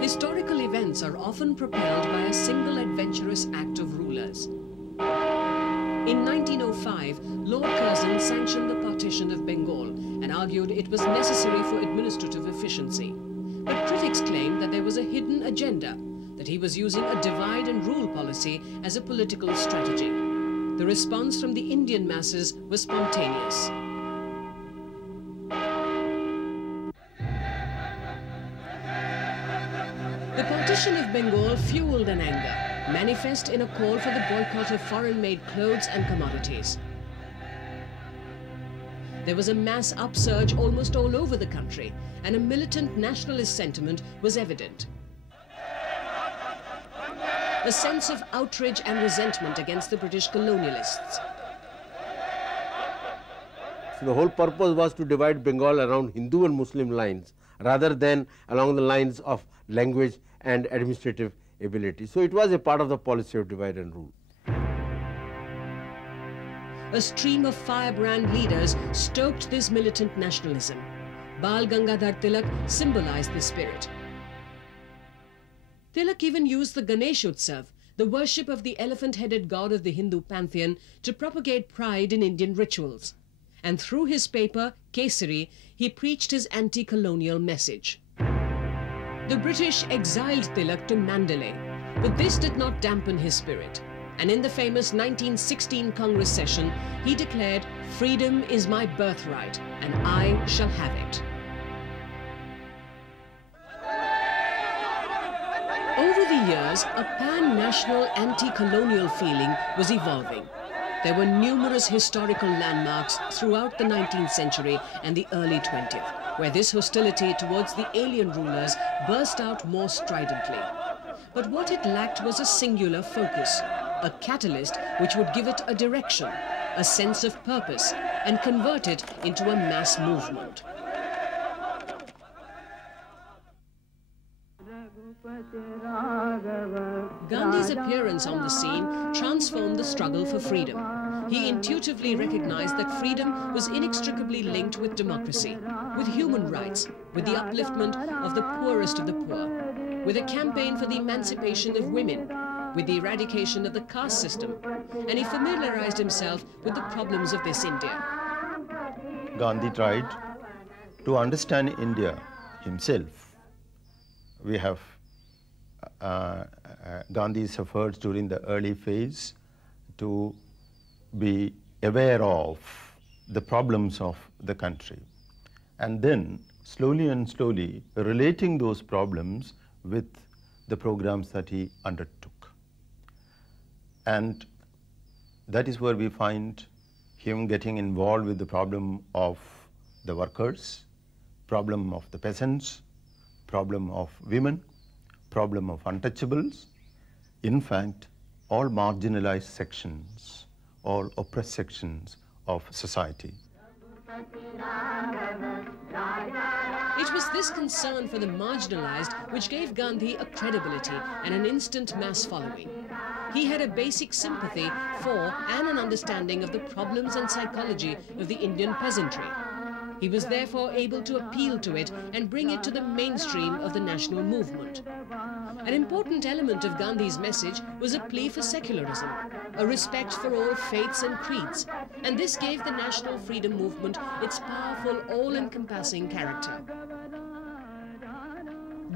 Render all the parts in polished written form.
Historical events are often propelled by a single adventurous act of rulers. In 1905, Lord Curzon sanctioned the Partition of Bengal and argued it was necessary for administrative efficiency. But critics claimed that there was a hidden agenda, that he was using a divide and rule policy as a political strategy. The response from the Indian masses was spontaneous. The Partition of Bengal fueled an anger, manifest in a call for the boycott of foreign-made clothes and commodities. There was a mass upsurge almost all over the country, and a militant nationalist sentiment was evident. A sense of outrage and resentment against the British colonialists. So the whole purpose was to divide Bengal around Hindu and Muslim lines, rather than along the lines of language and administrative ability. So it was a part of the policy of divide and rule. A stream of firebrand leaders stoked this militant nationalism. Bal Gangadhar Tilak symbolized this spirit. Tilak even used the Ganesh Utsav, the worship of the elephant-headed god of the Hindu pantheon, to propagate pride in Indian rituals. And through his paper, Kesari, he preached his anti-colonial message. The British exiled Tilak to Mandalay, but this did not dampen his spirit. And in the famous 1916 Congress session, he declared, "Freedom is my birthright, and I shall have it." Over the years, a pan-national anti-colonial feeling was evolving. There were numerous historical landmarks throughout the 19th century and the early 20th, where this hostility towards the alien rulers burst out more stridently. But what it lacked was a singular focus, a catalyst which would give it a direction, a sense of purpose, and convert it into a mass movement. Gandhi's appearance on the scene transformed the struggle for freedom. He intuitively recognized that freedom was inextricably linked with democracy, with human rights, with the upliftment of the poorest of the poor, with a campaign for the emancipation of women, with the eradication of the caste system, and he familiarized himself with the problems of this India. Gandhi tried to understand India himself. We have Gandhi's efforts during the early phase to be aware of the problems of the country, and then slowly and slowly relating those problems with the programs that he undertook. And that is where we find him getting involved with the problem of the workers, problem of the peasants, problem of women, problem of untouchables, in fact, all marginalized sections, all oppressed sections of society. It was this concern for the marginalized which gave Gandhi a credibility and an instant mass following. He had a basic sympathy for and an understanding of the problems and psychology of the Indian peasantry. He was therefore able to appeal to it and bring it to the mainstream of the national movement. An important element of Gandhi's message was a plea for secularism, a respect for all faiths and creeds, and this gave the national freedom movement its powerful, all-encompassing character.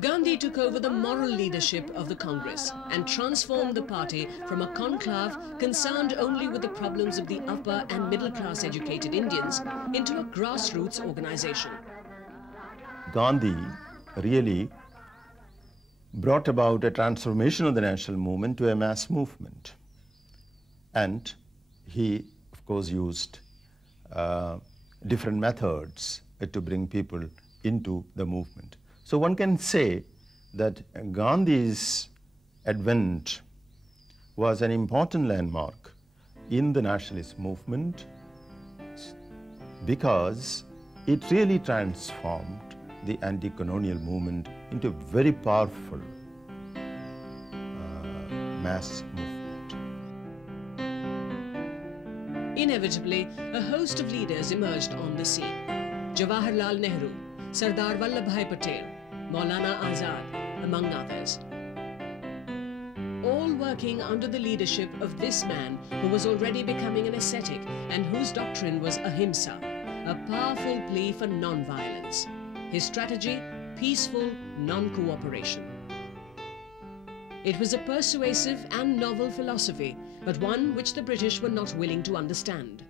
Gandhi took over the moral leadership of the Congress and transformed the party from a conclave concerned only with the problems of the upper and middle-class educated Indians into a grassroots organization. Gandhi really brought about a transformation of the national movement to a mass movement. And he, of course, used different methods to bring people into the movement. So one can say that Gandhi's advent was an important landmark in the nationalist movement because it really transformed the anti-colonial movement into a very powerful mass movement. Inevitably, a host of leaders emerged on the scene. Jawaharlal Nehru, Sardar Vallabhai Patel, Maulana Azad, among others. All working under the leadership of this man who was already becoming an ascetic and whose doctrine was Ahimsa, a powerful plea for non-violence. His strategy, peaceful non-cooperation. It was a persuasive and novel philosophy, but one which the British were not willing to understand.